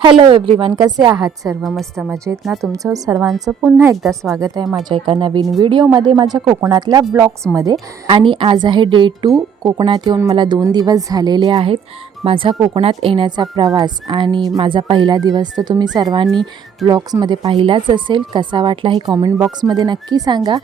Hello everyone, कसे आहात सर्व? मस्त मजेत ना? तुमचं सर्वांचं पुन्हा एकदा स्वागत आहे माझ्या एका नवीन व्हिडिओमध्ये, माझ्या कोकणातल्या ब्लॉग्समध्ये. आणि आज आहे डे 2. कोकणात येऊन मला 2 दिवस झालेले आहेत. माझा कोकणात येण्याचा प्रवास आणि माझा पहिला दिवस तर तुम्ही सर्वांनी ब्लॉग्समध्ये पाहिलाच असेल. कसा वाटला हे कॉमेंट बॉक्समध्ये नक्की सांगा.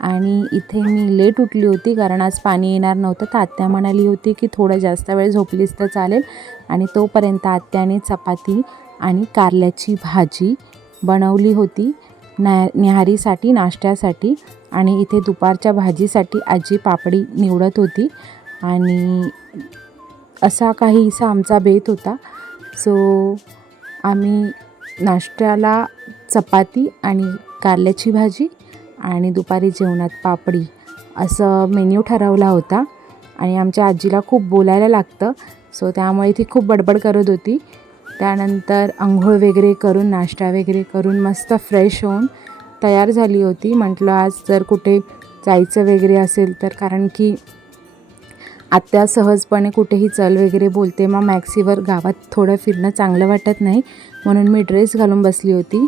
आणि इथे मी लेट उठली होती कारण आज पाणी येणार नव्हतं, तर आत्या म्हणाली होती की थोडं जास्त वेळ झोपलीस तर चालेल. आणि तोपर्यंत आत्याने चपाती आणि कारल्याची भाजी बनवली होती न्याहारीसाठी, नाश्त्यासाठी. आणि इथे दुपारच्या भाजीसाठी आजी पापडी निवडत होती. आणि असा काहीसा आमचा बेत होता. सो आम्ही नाश्त्याला चपाती आणि कारल्याची भाजी आणि दुपारी जेवणात पापडी असं मेन्यू ठरवला होता. आणि आमच्या आजीला खूप बोलायला लागतं, सो त्यामुळे ती खूप बडबड करत होती. त्यानंतर अंघोळ वगैरे करून, नाश्ता वगैरे करून मस्त फ्रेश होऊन तयार झाली होती. म्हटलं आज जर कुठे जायचं वगैरे असेल तर, कारण की आत्या सहजपणे कुठेही चल वगैरे बोलते, मग मॅक्सीवर गावात थोडं फिरणं चांगलं वाटत नाही, म्हणून मी ड्रेस घालून बसली होती.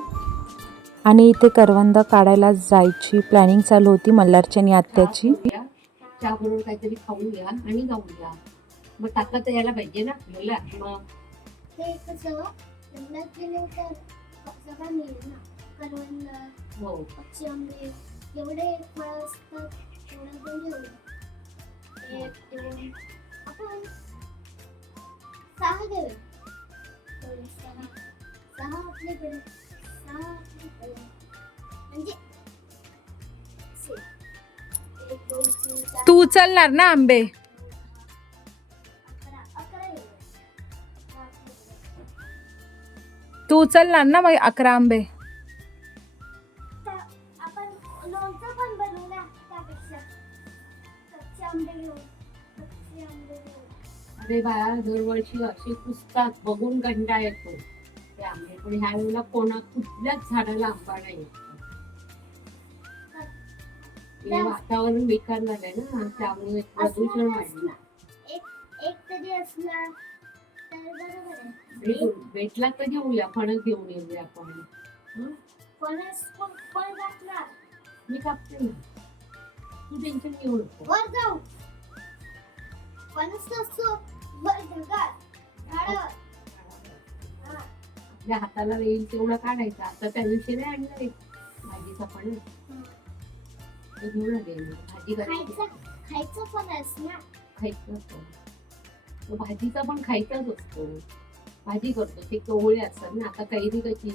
आणि इथे करवंद काढायला जायची प्लॅनिंग चालू होती मल्हारची आणि आत्याची. चहा बरोबर काहीतरी खाऊन घ्या आणि जाऊन घ्या. मग टाका तर यायला पाहिजे ना आपल्याला. मग ते कसं लग्नात गेल्यानंतर सगळं मिळेल ना. करवंद, हो, पक्षी आंबे, एवढे फळं असतात तेवढं पण घेऊया. 1, 2, आपण 6 घेऊया. तेवढे 6 आपल्याकडे, 6 आपल्याकडे म्हणजे 1, 2, 3, 4. तू उचलणार ना आंबे? 11 घेऊया. तू उचलणार ना मग 11 आंबे? आपण लोणचं पण बनवूया त्यापेक्षा. कच्चे आंबे घेऊ, कच्चे आंबे घेऊ. अरे बाळा, दरवर्षी असे पुस्तक बघून कंटाळा येतो ते आंबे. पण ह्या वेळेला कुठल्याच झाडाला आंबा नाही येत. हे वातावरण बेकार झालंय ना, त्यामुळे प्रदूषण वाढलं. एक तरी असला तर बरोबर आहे. भेटला तर घेऊया, फणस घेऊन येऊया आपण. हं? फणस पण घातला. मी कापते ना, तू टेन्शन घेऊ नको. वर जाऊ. फणस असतो वर ढगात झाडावर. आपल्या हाताला येईल तेवढं काढायचं. आता त्या दिवशी नाही आणलं एक भाजीचा फणस, ते घेऊन आले मी. भाजी करायची. खायचं फणस ना. खायचं असतं तो, भाजीचा पण खायचाच असतो. भाजी करतो ते कोवळे असतात ना. आता कैरी कशी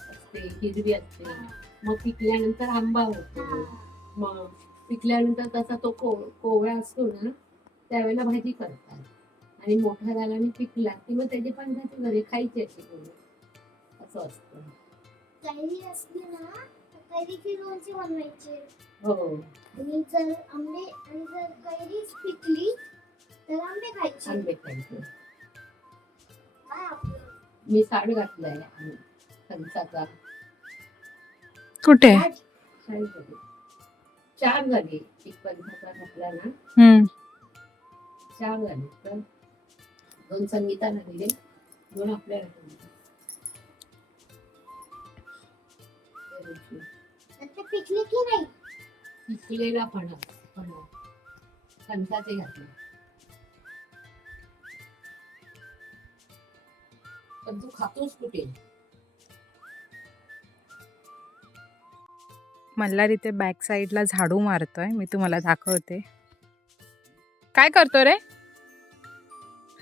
असते, हिरवी असते, मग पिकल्यानंतर आंबा होतो. मग पिकल्यानंतर तसा तो कोवळा असतो ना, त्यावेळेला भाजी करतात. आणि मोठा झाला आणि पिकला की मग त्याचे पण भाजी घरी खायची अशी कोणी, असं असतं. कैरी असली ना तर कैरीची लोणची बनवायची. हो, आणि जर आंबे आणि जर कैरीच पिकली तर आंबे खायचे. आंबे खायचे. काय आपलं मी साड घातलाय फणसाचा. कुठे? शाळेमध्ये 4 झाले. एक फणसाचा घातला ना, 4 झाले. तर 2 संगीताला दिले, 2 आपल्याला दिले. ते पिकले की नाही? पिकलेला फणस फणसाचे घातले. पण तू खातोस कुठे? मल्हार इथे बॅक साईडला झाडू मारतोय, मी तुम्हाला दाखवते. काय करतो रे?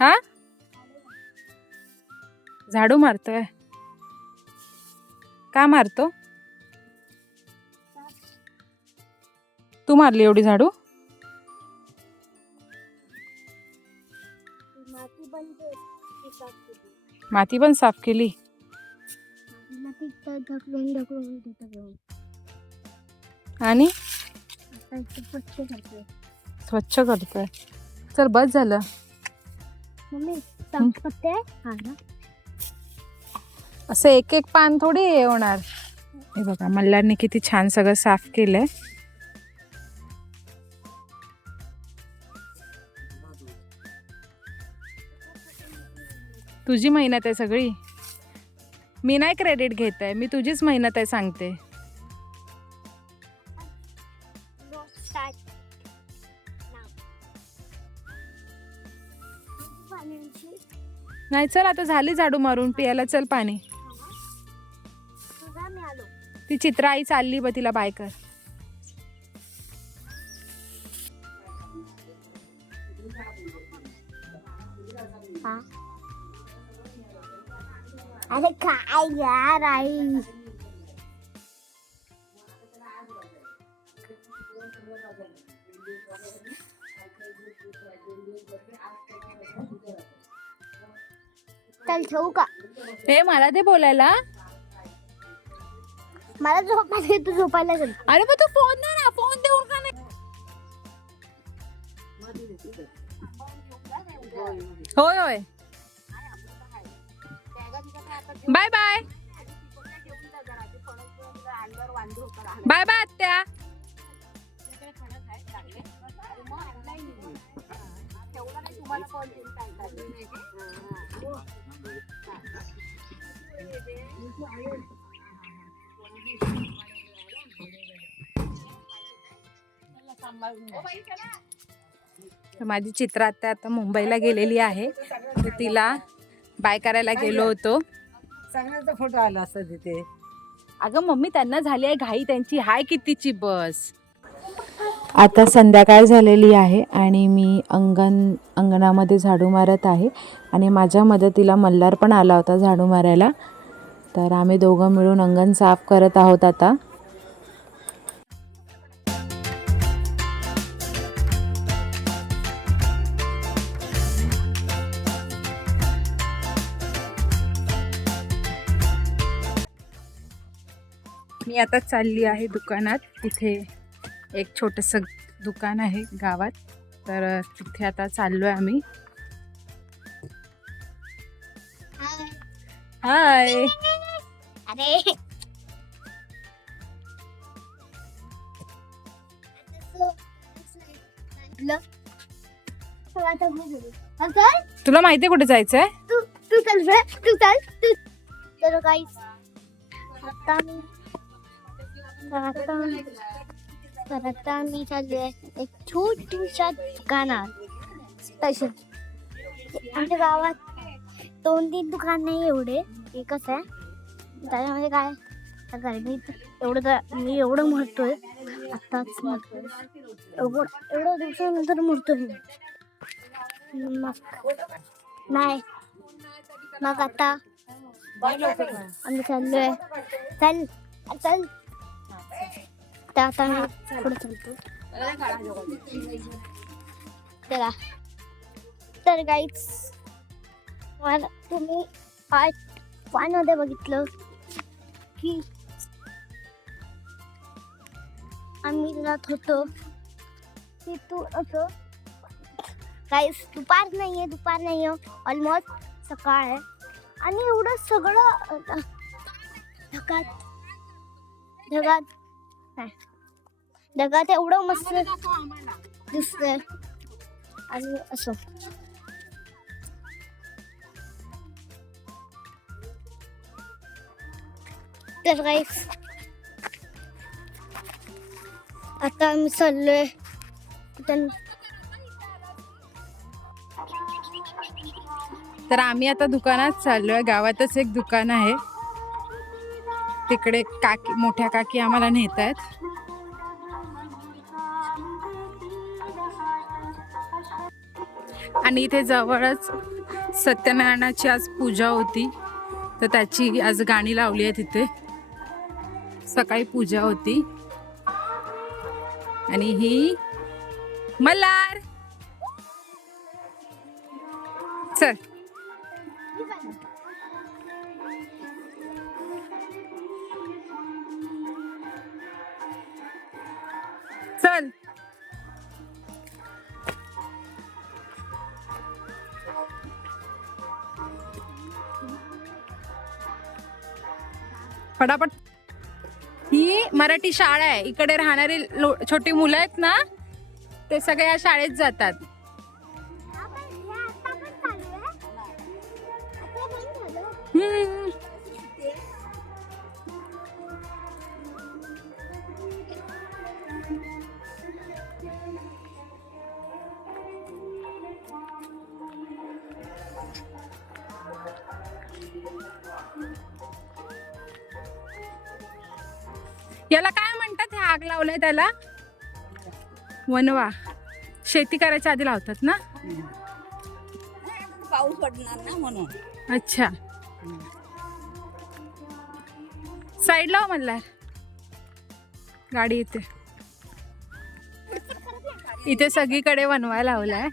हा, झाडू मारतोय. का मारतो? तू मारली एवढी झाडू? माती पण साफ केली. माती पण साफ केली. माती तर ढकलून घेऊन आणि आता स्वच्छ करते. स्वच्छ करतोय. चल बस झालं. मम्मी साफ करते. हा ना, असं एक एक पान थोडी हे होणार. हे बघा, मल्हारने किती छान सगळं साफ केलंय. तुझी मेहनत आहे सगळी. मी नाही क्रेडिट घेत आहे, मी तुझीच मेहनत आहे सांगते. Go start now. पाण्याची नाही चल आता झाली झाडू मारून, पियाला चल पाणी. तुझा मी आलो. ती चित्रा आई चालली बघ, तिला बाय कर. हा अरे काय यार आई. चल ठेवू का? हे मला ते बोलायला. मला झोपायला तू झोपायला चल. अरे मग तू फोन दे ना, फोन देऊन का नाही. होय होय बाय बाय बाय बाय आत्या. तर माझी चित्रा आता मुंबईला गेलेली आहे, तर तिला बाय करायला गेलो होतो. चांगल्याचा फोटो आला असता तिथे. अगं मम्मी त्यांना झाली आहे घाई, त्यांची हाय कितीची बस. आता संध्याकाळ झालेली आहे आणि मी अंगणामध्ये झाडू मारत आहे आणि माझ्या मदतीला मल्हार पण आला होता झाडू मारायला. तर आम्ही दोघं मिळून अंगण साफ करत आहोत आता. मी आता चालली आहे दुकानात. तिथे एक छोटंसं दुकान आहे गावात, तर तिथे आता चाललो आहे आम्ही. हाय. अरे तुला माहिती कुठे जायचंय? तू तू चल बे, तू चल तू. चलो गाईस, आता मी चालली आहे एक छोट्याशा दुकानात. स्पेशल आमच्या गावात 2-3 दुकान नाही एवढे, एकच आहे. त्याच्यामध्ये काय गरमीत मी एवढं मरतोय, आत्ताच मरतोय, एवढं दिवसानंतर मरतोय. मग आता आम्ही चाललोय. चल चल आता मी पुढे चालतो. चला तर गाईज, मला तुम्ही पार्ट 1 मध्ये बघितलं की आम्ही जात होतो तिथून असं. गाईज दुपार नाहीये ऑलमोस्ट सकाळ आहे आणि एवढं सगळं ढगात एवढं मस्त दिसतंय आणि असं. तर गाईस आता आम्ही चाललोय. तर आम्ही आता दुकानात चाललोय. गावातच एक दुकान आहे, तिकडे काकी, मोठ्या काकी आम्हाला नेत आहेत. आणि इथे जवळच सत्यनारायणाची आज पूजा होती, तर त्याची आज गाणी लावली आहे. तिथे सकाळी पूजा होती. आणि ही मल्हार चल. चल फटाफट. ही मराठी शाळा आहे. इकडे राहणारी छोटी मुलं आहेत ना, ते सगळे या शाळेत जातात. याला काय म्हणतात, हे आग लावलंय त्याला? वनवा. शेती करायच्या आधी लावतात ना? पाऊस पडणार ना म्हणून. अच्छा. साईड लाव मल्हार, गाडी येते. इथे सगळीकडे वनवा लावलाय.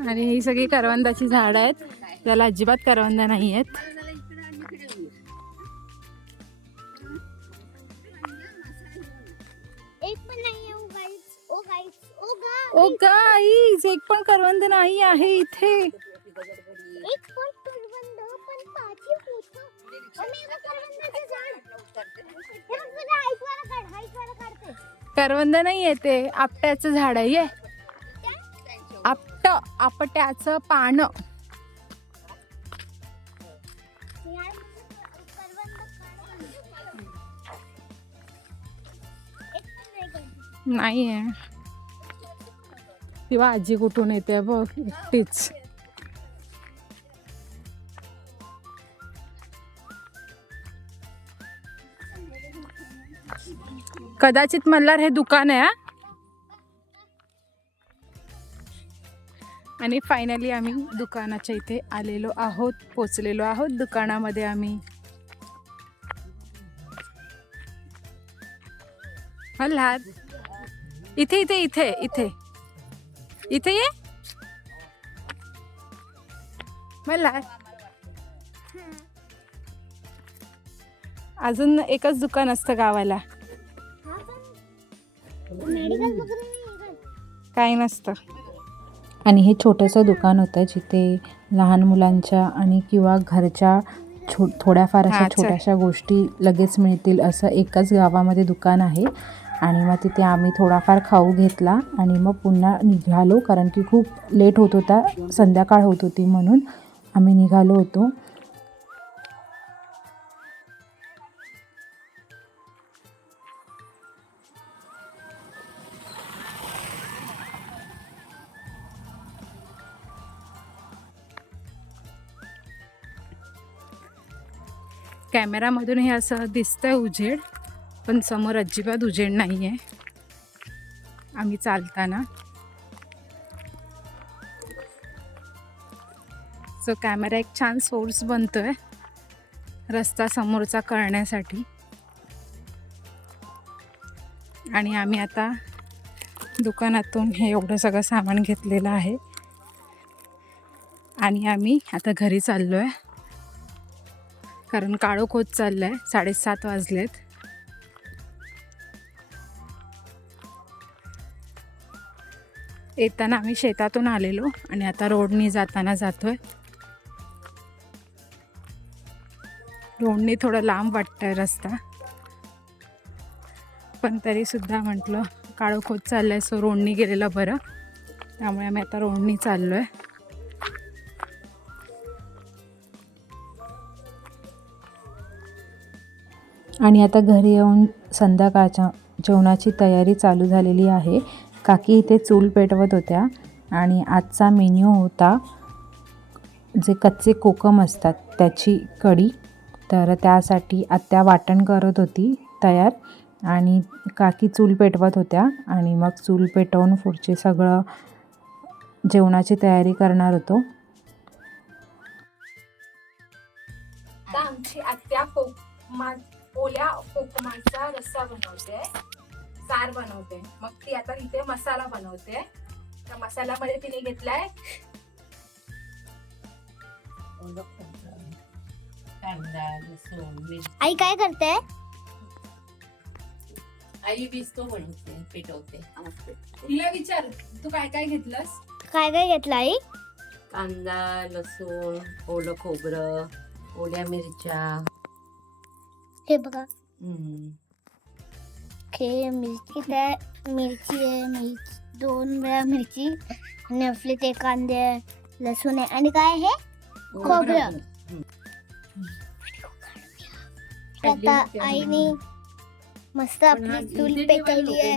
आणि ही सगळी करवंदाची झाड आहेत. त्याला अजिबात करवंदा नाही आहेत. एक पण नाही. ओ गाईज, ओ गाईज, ओ ओ गाईज, एक पण करवंद नाही आहे इथे. एक पण करवंद पण पाठी होतं. आणि एका करवंदाचं झाड. हे बघ तुझ्या हाईटवाला काढते. करवंद नाही येते, आपट्याचं झाड आहे. ये आपट्याचं पान. यार, करवंद काढ. एक पण नाही काढते. नाहीये. किंवा आजी कुठून येते बघ एकटीच. कदाचित मल्हार हे दुकान आहे. आणि फायनली आम्ही दुकानाच्या इथे आलेलो आहोत, पोचलेलो आहोत दुकानामध्ये आम्ही. मल्हार इथे इथे इथे इथे इथे ये मल्हार. अजून एकच दुकान असतं गावाला, मेडिकल वगैरे नाही आहे. काही नसतं. आणि हे छोटंसं दुकान होतं जिथे लहान मुलांच्या आणि किंवा घरच्या थोड्याफार अशा छोट्याशा गोष्टी लगेच मिळतील असं एकाच गावामध्ये दुकान आहे. आणि मग तिथे आम्ही थोडाफार खाऊ घेतला आणि मग पुन्हा निघालो, कारण की खूप लेट होत होता, संध्याकाळ होत होती म्हणून आम्ही निघालो होतो. कॅमेरामधून हे असं दिसतंय उजेड, पण समोर अजिबात उजेड नाही आहे आम्ही चालताना. सो कॅमेरा एक छान सोर्स बनतोय रस्ता समोरचा कळण्यासाठी. आणि आम्ही आता दुकानातून हे एवढं सगळं सामान घेतलेलं आहे आणि आम्ही आता घरी चाललो आहे, कारण काळोख होत चाललं आहे. 7:30 वाजलेत. येताना आम्ही शेतातून आलेलो आणि आता रोडनी जातोय. रोडनी थोडं लांब वाटतंय रस्ता, पण तरीसुद्धा म्हटलं काळोख होत चाललं आहे, सो रोडनी गेलेलं बरं. त्यामुळे आम्ही आता रोडनी चाललो आहे. आणि आता घरी येऊन संध्याकाळच्या जेवणाची तयारी चालू झालेली आहे. काकी इथे चूल पेटवत होत्या आणि आजचा मेन्यू होता जे कच्चे कोकम असतात त्याची कढी. तर त्यासाठी आत्या वाटण करत होती तयार आणि काकी चूल पेटवत होत्या. आणि मग चूल पेटवून पुढचे सगळं जेवणाची तयारी करणार होतो. आमची आत्या ओल्या कोकमाचा रस्सा बनवते, सार बनवते. मग ती आता इथे मसाला बनवते. त्या मसाल्यामध्ये तिने घेतलाय कांदा, लसूण, मिरची. आई काय करते? आई भिजतो बनवते, पेटवते. तिला विचार तू काय काय घेतलंस. काय काय घेतलं आई? कांदा, लसूण, ओलं खोबरं, ओल्या मिरच्या. हे बघा, हम्म. हे मिरची काय, मिरची आहे, 2 वेळा मिरची आणि आपले ते कांदे आहे, लसूण आहे आणि काय आहे खोबरं. आता आईने मस्त आपली चूल पेटवली आहे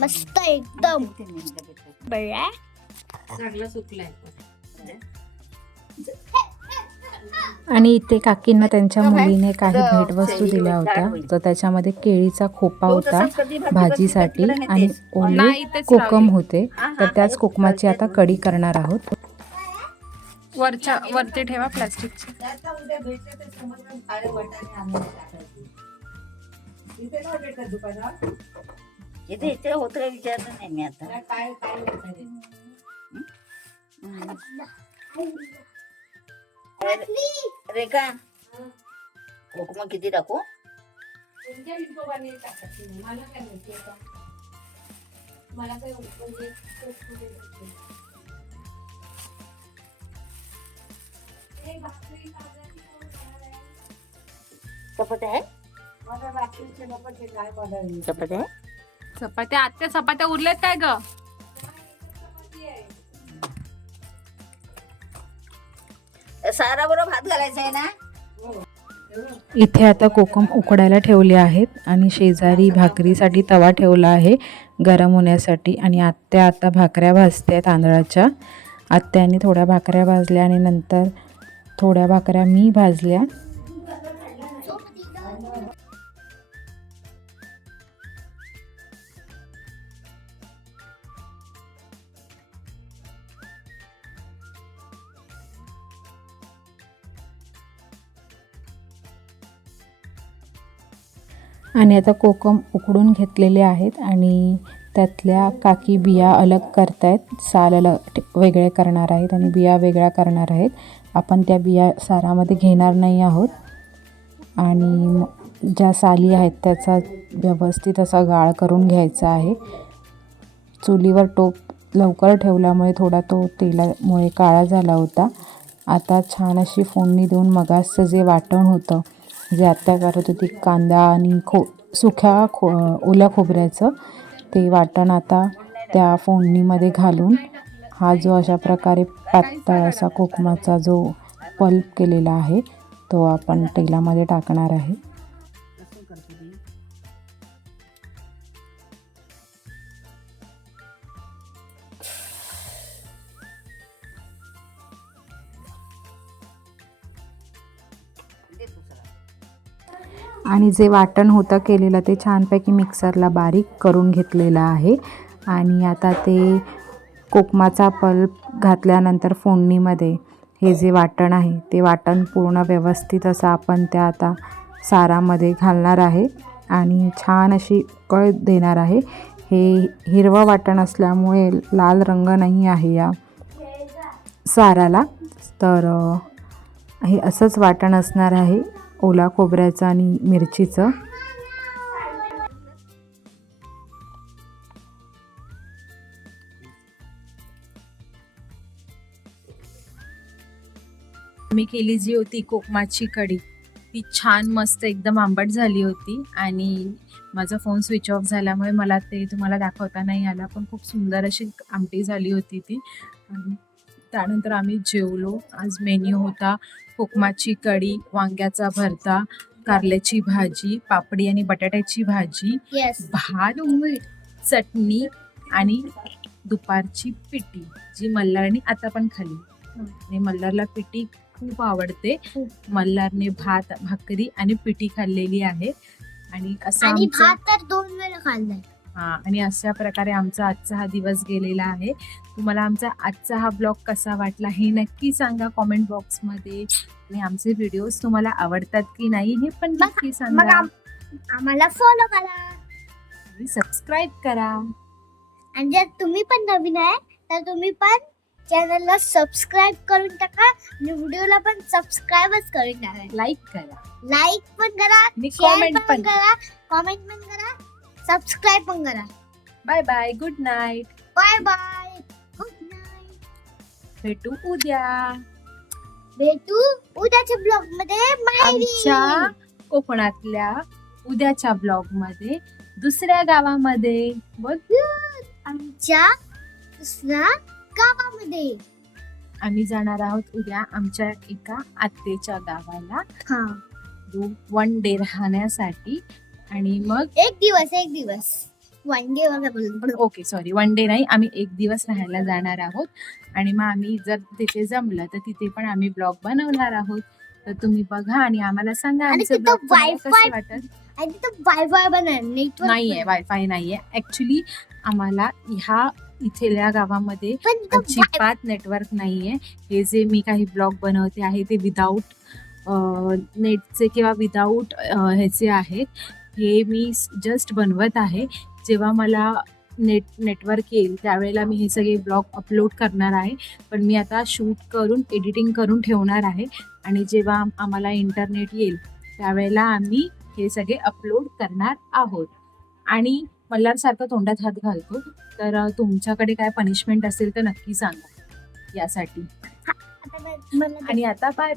मस्त एकदम बरं चांगला सुकलाय. आणि इथे काकींना त्यांच्या मुलीने काही भेटवस्तू दिल्या होत्या. तर त्याच्यामध्ये केळीचा खोपा होता भाजीसाठी आणि ओले कोकम होते. तर त्याच कोकमाची आता कढी करणार आहोत. वरती ठेवा प्लास्टिकची. त्याचा उद्या भेटले तर समोर काळे वाटाणे आणायला टाकायचे. इथे नाही भेटत दुकानात. इथे होत काय विचारलं नाही मी आता. काय काय वाटाणे. रेखा कोकमा किती टाकू? तुमच्या हिशोबाने टाका तुम्ही. मला काय माहिती आता. मला काय म्हणजे चपाती आहे? मला रात्रीचे नको ते काय बनवली. चपाती आहे? चपात्या आत्या चपात्या उरल्यात काय ग? सारा बरोबर भात घालायचा आहे ना? इथे आता कोकम उकडायला ठेवले आहेत आणि शेजारी भाकरीसाठी तवा ठेवला आहे गरम होण्यासाठी. आणि आत्या आता भाकऱ्या भाजते तांदळाच्या. आत्याने थोड्या भाकऱ्या भाजल्या आणि नंतर थोड्या भाकऱ्या मी भाजल्या. आणि आता कोकम उकडून घेतलेले आहेत आणि त्यातल्या काकी बिया अलग करतायत. साल अलग वेगळे करणार आहेत आणि बिया वेगळ्या करणार आहेत. आपण त्या बिया सारामध्ये घेणार नाही आहोत. आणि ज्या साली आहेत त्याचा व्यवस्थित असा गाळ करून घ्यायचा आहे. चुलीवर टोप लवकर ठेवल्यामुळे थोडा तो तेलामुळे काळा झाला होता. आता छान अशी फोडणी देऊन मगासचं जे वाटण होतं जे आत्या करत होती कांदा आणि ओल्या खोबऱ्याचं ते वाटण आता त्या फोडणीमध्ये घालून हा जो अशा प्रकारे पातळ असा कोकमाचा जो पल्प केलेला आहे तो आपण तेलामध्ये टाकणार आहे. आणि जे वाटण होतं केलेलं ते छानपैकी मिक्सरला बारीक करून घेतलेलं आहे. आणि आता ते कोकमाचा पल्प घातल्यानंतर फोडणीमध्ये हे जे वाटण आहे ते वाटण पूर्ण व्यवस्थित असं आपण त्या आता सारामध्ये घालणार आहे आणि छान अशी उकळ देणार आहे. हे हिरवं वाटण असल्यामुळे लाल रंग नाही आहे या साराला. तर हे असंच वाटण असणार आहे ओला खोबऱ्याचं आणि मिरचीचं. मी केली जी होती कोकमाची कढी ती छान मस्त एकदम आंबट झाली होती. आणि माझा फोन स्विच ऑफ झाल्यामुळे मला ते तुम्हाला दाखवता नाही आला. पण खूप सुंदर अशी आमटी झाली होती ती. आणि त्यानंतर आम्ही जेवलो. आज मेन्यू होता कोकमाची कढी, वांग्याचा भरता, कारल्याची भाजी, पापडी आणि बटाट्याची भाजी, येस भात, चटणी आणि दुपारची पिठी जी मल्हारने आता पण खाल्ली. आणि मल्हारला पिठी खूप आवडते. मल्हारने भात, भाकरी आणि पिठी खाल्लेली आहे. आणि असं आणि आमचं भात तर 2 वेळा खाल्लाय. आणि अशा प्रकारे आमचा आजचा हा दिवस गेलेला आहे. तुम्हाला आमचा आजचा हा ब्लॉग कसा वाटला हे नक्की सांगा कॉमेंट बॉक्समध्ये. आणि आमचे व्हिडिओज तुम्हाला आवडतात की नाही हे पण नक्की मग सांगा. आम्हाला फॉलो करा. आणि सबस्क्राईब करा. आणि जर तुम्ही पण नवीन आहे तर तुम्ही पण चॅनलला सबस्क्राईब करून टाका आणि व्हिडिओला पण सबस्क्राईबच करून टाका. लाईक करा. लाईक पण करा, आणि शेअर कॉमेंट पण पण. करा, कॉमेंट पण करा, सबस्क्राईब पण करा. Bye bye. Good night. Bye bye. Good night. भेटू उद्या भेटू उद्याच्या ब्लॉग मध्ये माहेरी. आमच्या कोकणातल्या उद्याच्या ब्लॉग मध्ये दुसऱ्या गावामध्ये. आमच्या दुसऱ्या गावामध्ये आम्ही जाणार आहोत उद्या आमच्या एका आत्तेच्या गावाला हा 1 डे राहण्यासाठी. आणि मग एक दिवस वन डे वगैरे बोलतो. ओके सॉरी, वन डे नाही, आम्ही एक दिवस राहायला जाणार आहोत. आणि मग आम्ही जर तिथे जमलं तर तिथे पण आम्ही ब्लॉग बनवणार आहोत. तर तुम्ही बघा आणि आम्हाला सांगा आणि आमचं तिथं ब्लॉग तुम्हाला कसं Wi-Fi वाटत. आणि तिथं वायफाय पण आहे, नेटवर्क नाहीये, वायफाय नाहीये ऍक्च्युली. आम्हाला ह्या इथल्या गावामध्ये पण तिथं अजिबात नेटवर्क नाहीये. हे जे मी काही ब्लॉग बनवते आहे ते विदाऊट नेटचे किंवा विदाऊट ह्याचे आहेत. हे मी जस्ट बनवत आहे. जेव्हा मला नेटवर्क येईल त्यावेळेला मी हे सगळे ब्लॉग अपलोड करणार आहे. पण मी आता शूट करून एडिटिंग करून ठेवणार आहे आणि जेव्हा आम्हाला इंटरनेट येईल त्यावेळेला आम्ही हे सगळे अपलोड करणार आहोत. आणि मल्हारसारखं तोंडात हात घालतो, तर तुमच्याकडे काय पनिशमेंट असेल तर नक्की सांगा यासाठी. आता मला आणि आता बाय.